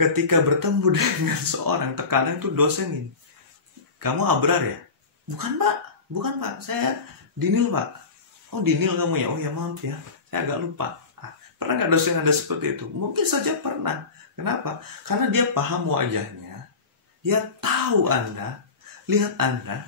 ketika bertemu dengan seorang, terkadang tuh dosen ini, kamu Abrar ya? Bukan pak, saya Dinil pak. Oh Dinil kamu ya? Oh ya maaf ya, saya agak lupa. Pernah nggak dosen ada seperti itu? Mungkin saja pernah. Kenapa? Karena dia paham wajahnya, dia tahu Anda, lihat Anda.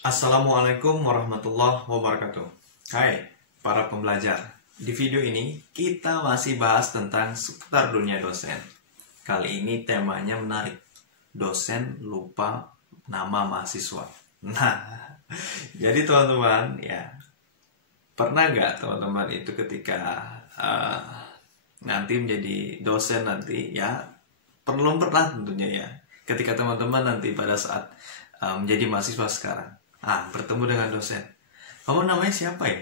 Assalamualaikum warahmatullahi wabarakatuh. Hai para pembelajar. Di video ini kita masih bahas tentang seputar dunia dosen. Kali ini temanya menarik. Dosen lupa nama mahasiswa. Nah, jadi teman-teman ya, pernah nggak teman-teman itu ketika nanti menjadi dosen nanti ya, belum pernah tentunya ya. Ketika teman-teman nanti pada saat menjadi mahasiswa sekarang, bertemu dengan dosen, kamu namanya siapa ya?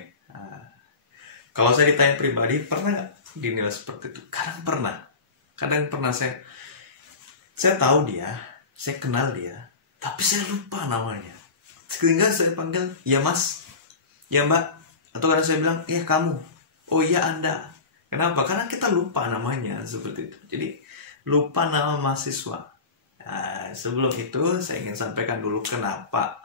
Kalau saya ditanya pribadi, pernah nggak dinilai seperti itu? Kadang pernah saya tahu dia, saya kenal dia, tapi saya lupa namanya. Sehingga saya panggil, ya mas, ya mbak, atau kadang saya bilang, ya kamu, oh iya anda. Kenapa? Karena kita lupa namanya seperti itu. Jadi lupa nama mahasiswa. Sebelum itu saya ingin sampaikan dulu kenapa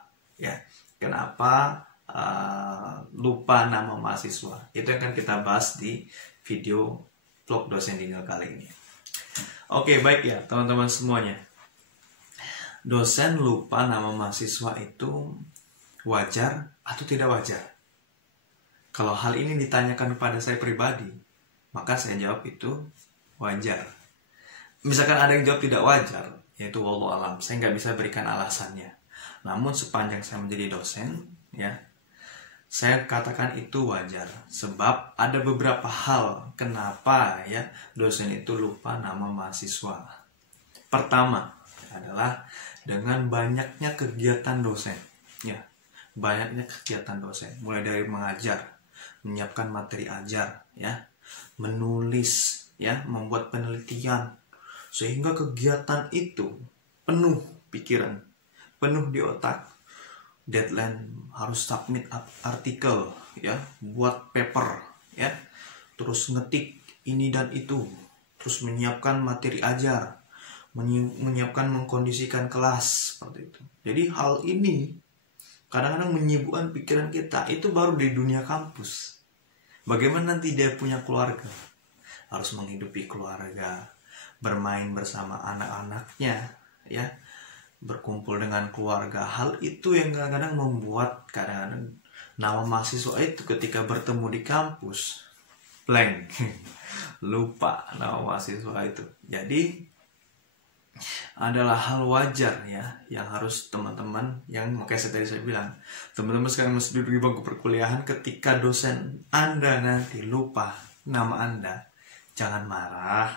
lupa nama mahasiswa. Itu yang akan kita bahas di video vlog dosen Dinil kali ini. Oke, baik ya teman-teman semuanya. Dosen lupa nama mahasiswa itu wajar atau tidak wajar? Kalau hal ini ditanyakan kepada saya pribadi, maka saya jawab itu wajar. Misalkan ada yang jawab tidak wajar, yaitu wallahu alam, saya nggak bisa berikan alasannya. Namun sepanjang saya menjadi dosen, ya, saya katakan itu wajar. Sebab ada beberapa hal kenapa ya dosen itu lupa nama mahasiswa. Pertama adalah dengan banyaknya kegiatan dosen, ya, banyaknya kegiatan dosen, mulai dari mengajar, menyiapkan materi ajar, ya, menulis, ya, membuat penelitian, sehingga kegiatan itu penuh pikiran, penuh di otak. Deadline harus submit artikel, ya, buat paper, ya, terus ngetik ini dan itu, terus menyiapkan materi ajar, menyiapkan mengkondisikan kelas seperti itu. Jadi hal ini kadang-kadang menyibukkan pikiran kita. Itu baru di dunia kampus. Bagaimana nanti dia punya keluarga, harus menghidupi keluarga, bermain bersama anak-anaknya, ya, berkumpul dengan keluarga. Hal itu yang kadang-kadang membuat nama mahasiswa itu ketika bertemu di kampus blank. Lupa nama mahasiswa itu. Jadi adalah hal wajar ya, yang harus teman-teman, yang makanya saya bilang, teman-teman sekarang masih duduk di bangku perkuliahan, ketika dosen Anda nanti lupa nama Anda, jangan marah,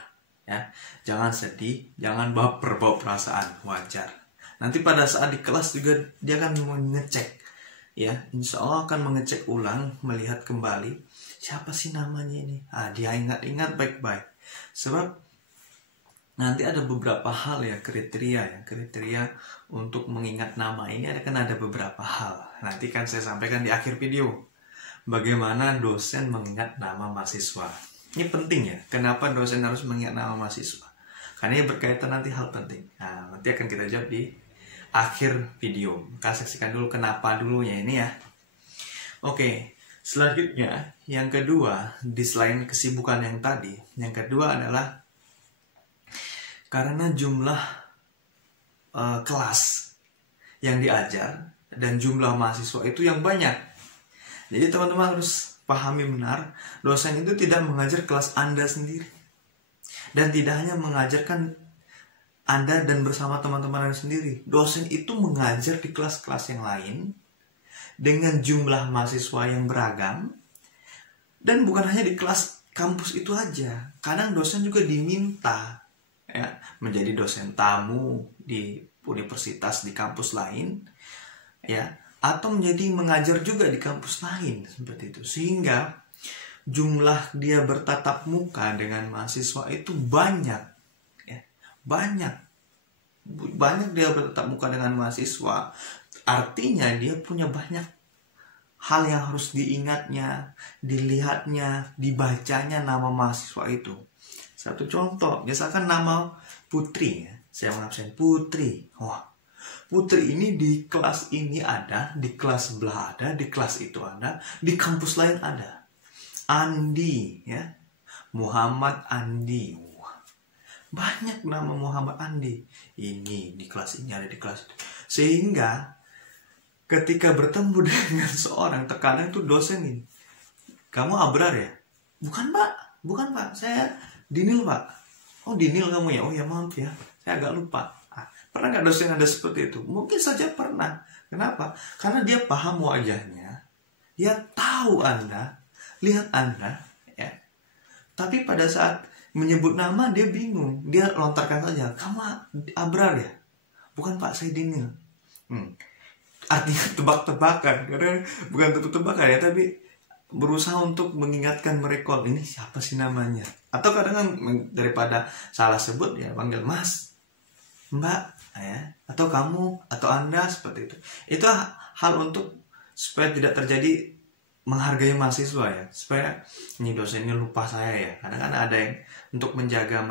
ya, jangan sedih, jangan baper, bawa perasaan, wajar. Nanti pada saat di kelas juga dia akan mengecek, ya, insya Allah akan mengecek ulang, melihat kembali siapa sih namanya ini. Dia ingat-ingat baik-baik. Sebab nanti ada beberapa hal ya, kriteria untuk mengingat nama ini ada beberapa hal. Nanti kan saya sampaikan di akhir video bagaimana dosen mengingat nama mahasiswa. Ini penting ya, kenapa dosen harus mengingat nama mahasiswa? Karena ini berkaitan nanti hal penting. Nanti akan kita jawab di akhir video. Maka saksikan dulu kenapa dulunya ini ya. Oke, selanjutnya yang kedua, di selain kesibukan yang tadi, yang kedua adalah karena jumlah kelas yang diajar dan jumlah mahasiswa itu yang banyak. Jadi teman-teman harus pahami benar, dosen itu tidak mengajar kelas Anda sendiri. Dan tidak hanya mengajarkan Anda dan bersama teman-teman Anda sendiri. Dosen itu mengajar di kelas-kelas yang lain dengan jumlah mahasiswa yang beragam. Dan bukan hanya di kelas kampus itu aja. Kadang dosen juga diminta, ya, menjadi dosen tamu di universitas di kampus lain, ya, atau menjadi mengajar juga di kampus lain seperti itu. Sehingga jumlah dia bertatap muka dengan mahasiswa itu banyak. banyak dia bertatap muka dengan mahasiswa, artinya dia punya banyak hal yang harus diingatnya, dilihatnya, dibacanya nama mahasiswa itu. Satu contoh, misalkan nama Putri, saya mengabsen Putri. Wah, Putri ini di kelas ini ada, di kelas sebelah ada, di kelas itu ada, di kampus lain ada. Andi, ya, Muhammad Andi. Wah, banyak nama Muhammad Andi. Ini di kelas ini ada, di kelas itu. Sehingga ketika bertemu dengan seorang, terkadang tuh dosen ini, kamu Abrar ya? Bukan pak, saya Dinil pak. Oh Dinil kamu ya? Oh ya maaf ya, saya agak lupa. Pernah nggak dosen ada seperti itu? Mungkin saja pernah. Kenapa? Karena dia paham wajahnya, dia tahu Anda, lihat Anda, ya. Tapi pada saat menyebut nama dia bingung, dia lontarkan saja, kamu Abrar ya? Bukan pak, saya Dinil. Artinya tebak-tebakan, karena bukan tebak-tebakan ya, tapi berusaha untuk mengingatkan mereka, ini siapa sih namanya. Atau kadang daripada salah sebut ya panggil Mas, Mbak, ya, atau kamu, atau Anda, seperti itu. Itu hal untuk supaya tidak terjadi menghargai mahasiswa ya, supaya ini dosen ini lupa saya ya. Kadang ada yang untuk menjaga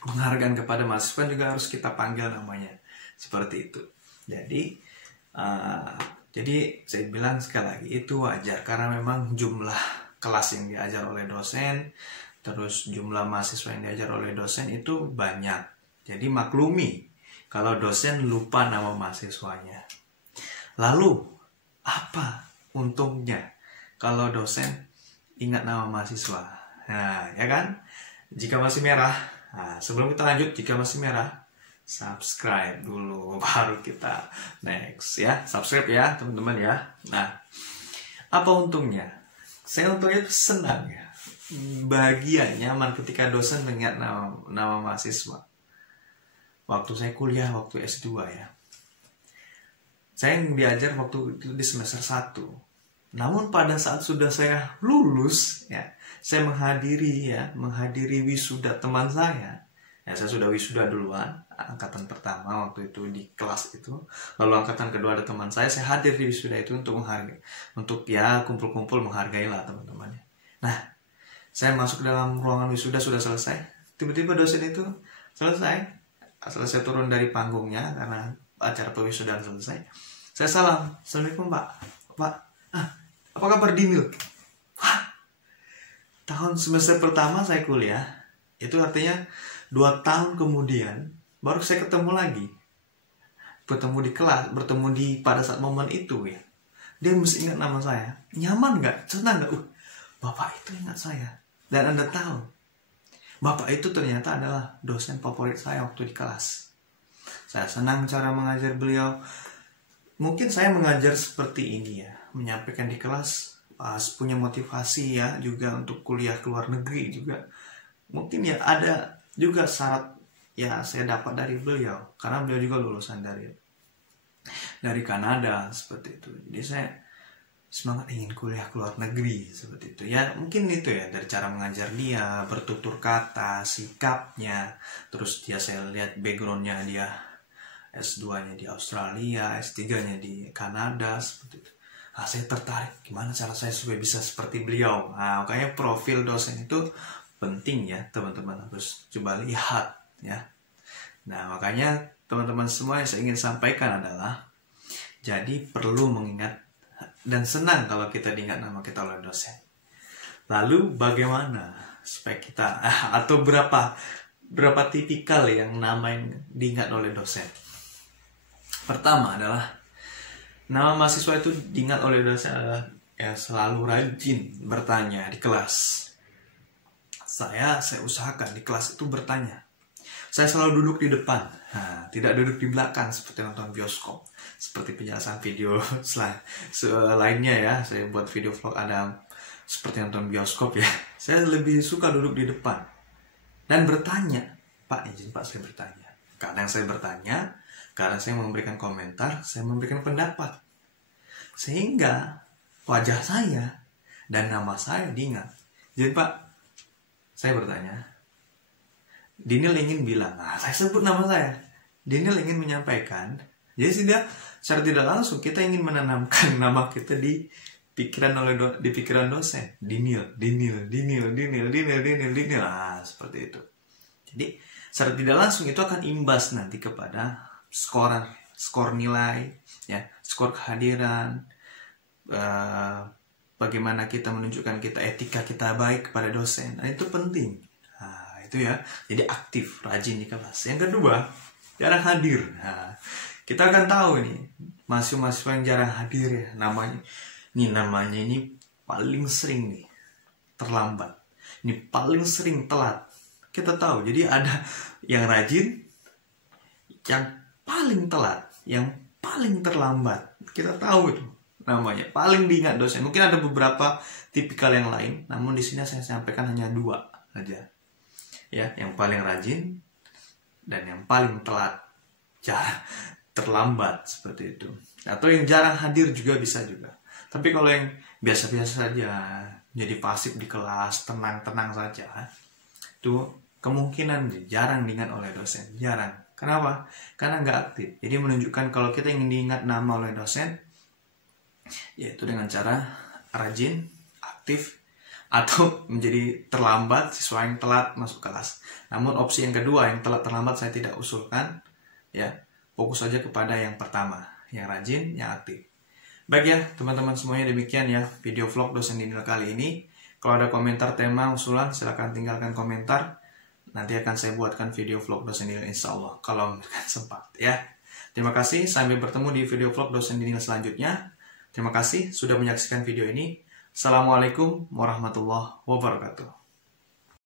penghargaan kepada mahasiswa juga harus kita panggil namanya, seperti itu. Jadi saya bilang sekali lagi, itu wajar karena memang jumlah kelas yang diajar oleh dosen, terus jumlah mahasiswa yang diajar oleh dosen itu banyak. Jadi maklumi kalau dosen lupa nama mahasiswanya. Lalu apa untungnya kalau dosen ingat nama mahasiswa? Nah, ya kan? Jika masih merah, sebelum kita lanjut, jika masih merah, subscribe dulu baru kita next ya. Subscribe ya teman-teman ya. Nah, apa untungnya? Saya untungnya senang ya, bahagia, nyaman ketika dosen mengingat nama mahasiswa. Waktu saya kuliah, waktu S2 ya, saya yang diajar waktu itu di semester 1. Namun pada saat sudah saya lulus ya, saya menghadiri wisuda teman saya. Ya, saya sudah wisuda duluan, angkatan pertama waktu itu di kelas itu. Lalu angkatan kedua ada teman saya hadir di wisuda itu untuk menghargai, untuk ya kumpul-kumpul menghargai lah teman-teman. Nah, saya masuk dalam ruangan wisuda sudah selesai. Tiba-tiba dosen itu selesai turun dari panggungnya karena acara pewisudan selesai. Saya salam, Assalamualaikum Pak. Apa kabar Dinil? Tahun semester pertama saya kuliah, itu artinya 2 tahun kemudian baru saya ketemu lagi, bertemu di kelas, pada saat momen itu ya. Dia mesti ingat nama saya. Nyaman nggak? Senang nggak? Bapak itu ingat saya. Dan Anda tahu, Bapak itu ternyata adalah dosen favorit saya waktu di kelas. Saya senang cara mengajar beliau. Mungkin saya mengajar seperti ini ya, menyampaikan di kelas, punya motivasi ya juga untuk kuliah ke luar negeri juga. Mungkin ya ada juga syarat ya saya dapat dari beliau, karena beliau juga lulusan dari Kanada seperti itu. Jadi saya semangat ingin kuliah ke luar negeri seperti itu ya. Mungkin itu ya, dari cara mengajar dia, bertutur kata, sikapnya. Terus saya lihat backgroundnya, dia S2-nya di Australia, S3-nya di Kanada seperti itu. Saya tertarik gimana cara saya supaya bisa seperti beliau. Makanya profil dosen itu penting ya, teman-teman harus coba lihat ya. Nah, makanya teman-teman semua yang saya ingin sampaikan adalah, jadi perlu mengingat dan senang kalau kita diingat nama kita oleh dosen. Lalu bagaimana supaya kita atau berapa tipikal yang nama yang diingat oleh dosen? Pertama adalah nama mahasiswa itu diingat oleh dosen adalah ya selalu rajin bertanya di kelas. Saya usahakan di kelas itu bertanya. Saya selalu duduk di depan, tidak duduk di belakang seperti nonton bioskop. Seperti penjelasan video lainnya ya, saya buat video vlog ada seperti nonton bioskop ya. Saya lebih suka duduk di depan dan bertanya. Pak, izin Pak, saya bertanya. Kadang saya bertanya, kadang saya memberikan komentar, saya memberikan pendapat. Sehingga wajah saya dan nama saya diingat. Jadi Pak, saya bertanya, Dinil ingin bilang, saya sebut nama saya. Dinil ingin menyampaikan. Jadi sudah secara tidak langsung kita ingin menanamkan nama kita di pikiran dosen. Dinil. Seperti itu. Jadi secara tidak langsung itu akan imbas nanti kepada skor nilai, ya, skor kehadiran, bagaimana kita menunjukkan etika kita baik kepada dosen. Nah, itu penting. Nah, itu ya. Jadi aktif, rajin di kelas. Yang kedua, jarang hadir. Nah, kita akan tahu nih, mahasiswa yang jarang hadir ya, namanya ini paling sering nih terlambat. Ini paling sering telat. Kita tahu. Jadi ada yang rajin, yang paling telat, yang paling terlambat. Kita tahu itu namanya, paling diingat dosen. Mungkin ada beberapa tipikal yang lain, namun di sini saya sampaikan hanya 2 aja. Ya, yang paling rajin dan yang paling telat, terlambat, seperti itu. Atau yang jarang hadir juga bisa juga. Tapi kalau yang biasa-biasa saja, jadi pasif di kelas, tenang-tenang saja, itu kemungkinan jarang diingat oleh dosen. Jarang. Kenapa? Karena nggak aktif. Jadi menunjukkan kalau kita ingin diingat nama oleh dosen, yaitu dengan cara rajin, aktif, atau menjadi terlambat, siswa yang telat masuk kelas. Namun opsi yang kedua, yang telat terlambat, saya tidak usulkan. Ya, fokus saja kepada yang pertama, yang rajin, yang aktif. Baik ya, teman-teman semuanya, demikian ya video vlog dosen Dinil kali ini. Kalau ada komentar, tema, usulan, silahkan tinggalkan komentar. Nanti akan saya buatkan video vlog dosen Dinil, insya Allah, kalau sempat ya. Terima kasih, sampai bertemu di video vlog dosen Dinil selanjutnya. Terima kasih sudah menyaksikan video ini. Assalamualaikum warahmatullahi wabarakatuh.